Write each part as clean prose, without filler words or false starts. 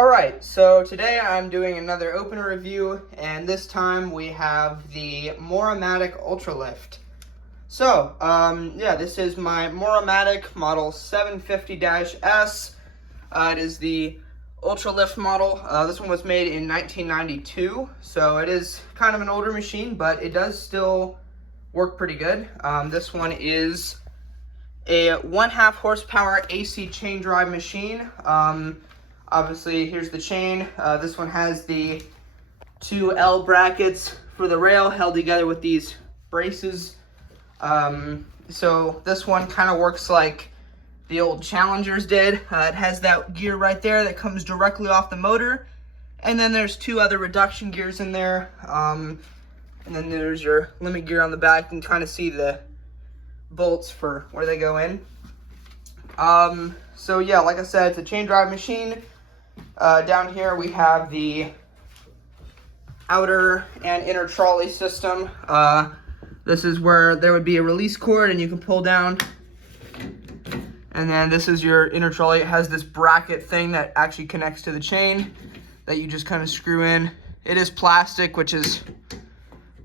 Alright, so today I'm doing another opener review, and this time we have the Moore-O-Matic Ultra Lift. So, yeah, this is my Moore-O-Matic model 750-S. It is the Ultra Lift model. This one was made in 1992, so it is kind of an older machine, but it does still work pretty good. This one is a 1/2 horsepower AC chain drive machine. Obviously, here's the chain. This one has the two L brackets for the rail held together with these braces. So this one kind of works like the old Challengers did. It has that gear right there that comes directly off the motor. And then there's two other reduction gears in there. And then there's your limit gear on the back. You can kind of see the bolts for where they go in. So yeah, like I said, it's a chain drive machine. Down here we have the outer and inner trolley system. This is where there would be a release cord and you can pull down. And then this is your inner trolley. It has this bracket thing that actually connects to the chain that you just kind of screw in. It is plastic, which is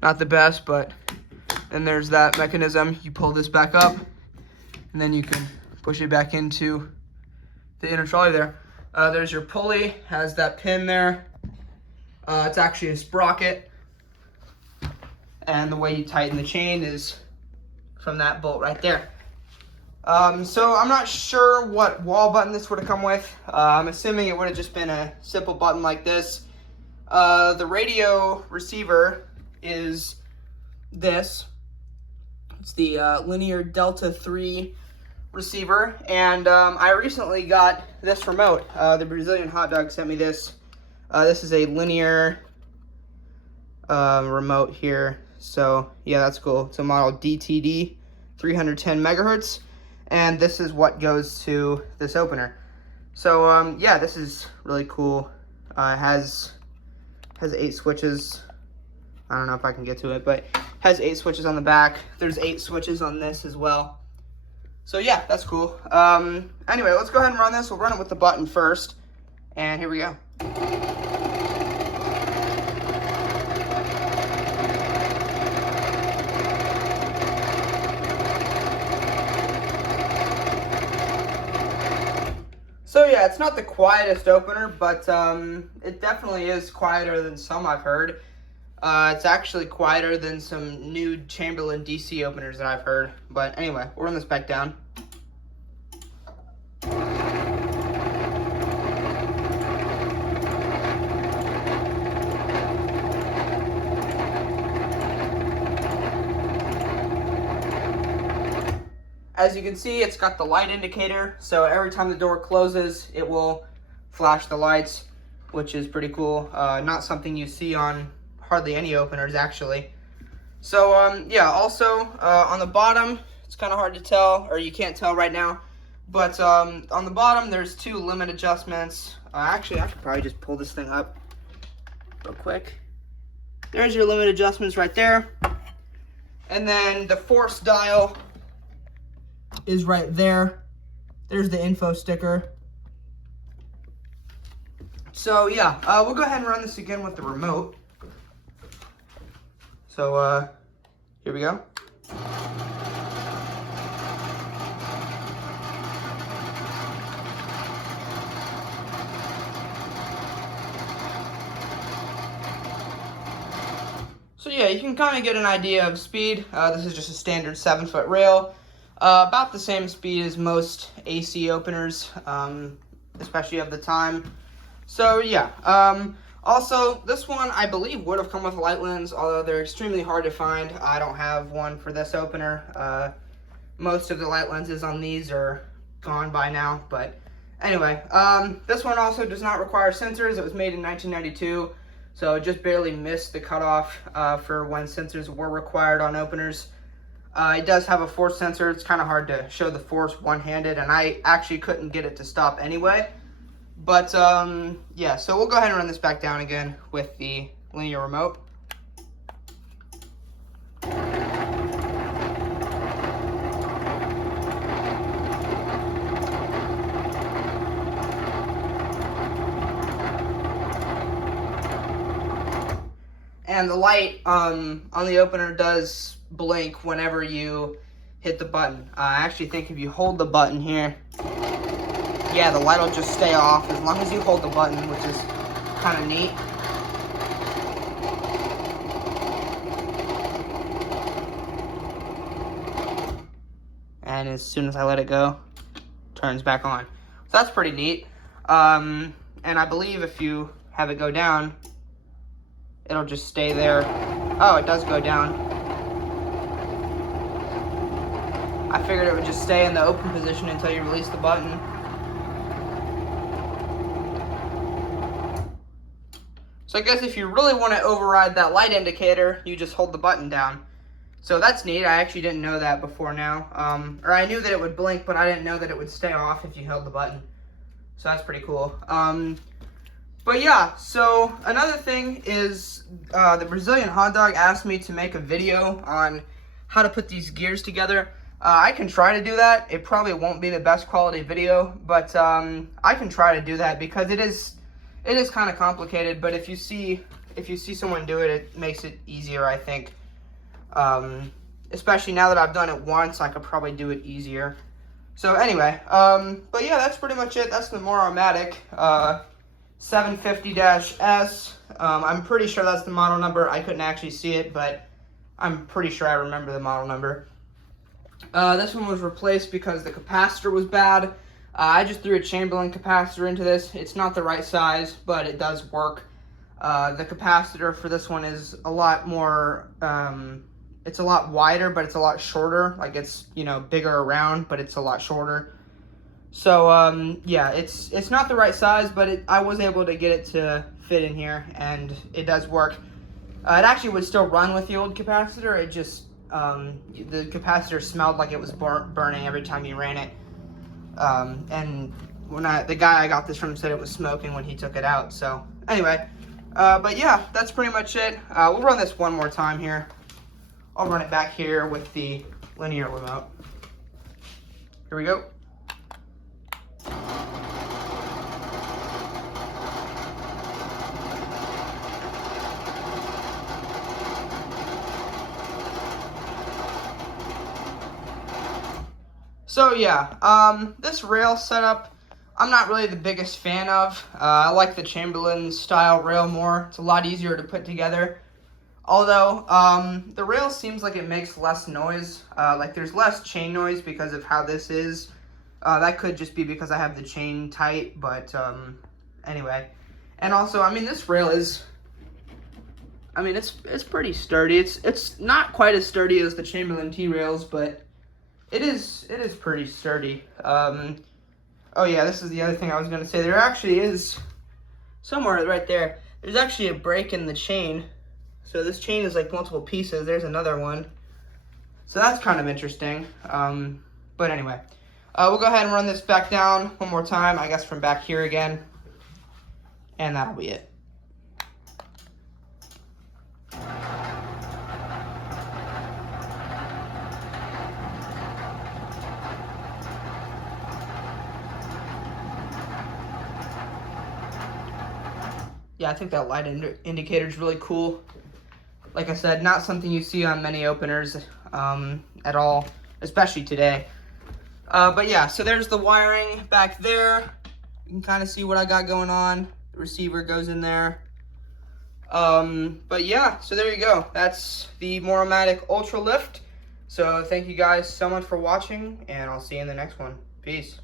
not the best, but then there's that mechanism. You pull this back up and then you can push it back into the inner trolley there. There's your pulley, has that pin there. It's actually a sprocket. And the way you tighten the chain is from that bolt right there. So I'm not sure what wall button this would have come with. I'm assuming it would have just been a simple button like this. The radio receiver is this. It's the Linear Delta 3 receiver, and I recently got this remote. The Brazilian hot dog sent me this. This is a linear remote here, so yeah, that's cool. It's a model DTD 310 megahertz, and this is what goes to this opener. So yeah, this is really cool. It has 8 switches. I don't know if I can get to it, but it has 8 switches on the back. There's 8 switches on this as well. So yeah, that's cool. Anyway, let's go ahead and run this. We'll run it with the button first. And here we go. So yeah, it's not the quietest opener, but it definitely is quieter than some I've heard. It's actually quieter than some new Chamberlain DC openers that I've heard. But anyway, we'll run this back down. As you can see, it's got the light indicator, so every time the door closes, it will flash the lights, which is pretty cool. Not something you see on hardly any openers, actually. So yeah, also on the bottom, it's kind of hard to tell, or you can't tell right now, but on the bottom there's 2 limit adjustments. Actually, I could probably just pull this thing up real quick. There's your limit adjustments right there, and then the force dial is right there. There's the info sticker. So yeah, we'll go ahead and run this again with the remote. So, here we go. So yeah, you can kind of get an idea of speed. This is just a standard 7-foot rail. About the same speed as most AC openers, especially of the time. So yeah, also, this one, I believe, would have come with light lens, although they're extremely hard to find. I don't have one for this opener. Most of the light lenses on these are gone by now, but anyway. This one also does not require sensors. It was made in 1992, so it just barely missed the cutoff for when sensors were required on openers. It does have a force sensor. It's kind of hard to show the force one-handed, and I actually couldn't get it to stop anyway. But, yeah, so we'll go ahead and run this back down again with the linear remote. And the light on the opener does blink whenever you hit the button. I actually think if you hold the button here, yeah, the light will just stay off as long as you hold the button, which is kind of neat. And as soon as I let it go, it turns back on. So that's pretty neat. And I believe if you have it go down, it'll just stay there. Oh, it does go down. I figured it would just stay in the open position until you release the button. So I guess if you really want to override that light indicator, you just hold the button down. So that's neat. I actually didn't know that before now. Or I knew that it would blink, but I didn't know that it would stay off if you held the button. So that's pretty cool. But yeah, so another thing is the Brazilian hot dog asked me to make a video on how to put these gears together. I can try to do that. It probably won't be the best quality video, but I can try to do that because it is kind of complicated. But if you see someone do it, it makes it easier, I think. Especially now that I've done it once, I could probably do it easier. So anyway, but yeah, that's pretty much it. That's the Moore-O-Matic 750-S. I'm pretty sure that's the model number. I couldn't actually see it, but I'm pretty sure I remember the model number. This one was replaced because the capacitor was bad. I just threw a Chamberlain capacitor into this. It's not the right size, but it does work. The capacitor for this one is a lot more, it's a lot wider, but it's a lot shorter. Like it's, you know, bigger around, but it's a lot shorter. So, yeah, it's not the right size, but I was able to get it to fit in here, and it does work. It actually would still run with the old capacitor. It just, the capacitor smelled like it was burning every time you ran it. And when the guy I got this from said it was smoking when he took it out. So, anyway, but yeah, that's pretty much it. We'll run this one more time here. I'll run it back here with the linear remote. Here we go. So yeah, this rail setup, I'm not really the biggest fan of. I like the Chamberlain style rail more. It's a lot easier to put together. Although, the rail seems like it makes less noise. Like there's less chain noise because of how this is. That could just be because I have the chain tight, but anyway. And also, I mean, this rail is, I mean, it's pretty sturdy. It's not quite as sturdy as the Chamberlain T-rails, but it is pretty sturdy. Oh yeah, this is the other thing I was going to say. There actually is, somewhere right there, there's actually a break in the chain. So this chain is like multiple pieces. There's another one. So that's kind of interesting. But anyway, we'll go ahead and run this back down one more time, I guess from back here again. And that'll be it. Yeah, I think that light indicator is really cool. Like I said, not something you see on many openers at all, especially today. But yeah, so there's the wiring back there. You can kind of see what I got going on. The receiver goes in there. But yeah, so there you go. That's the Moore-O-Matic Ultra Lift. So thank you guys so much for watching, and I'll see you in the next one. Peace.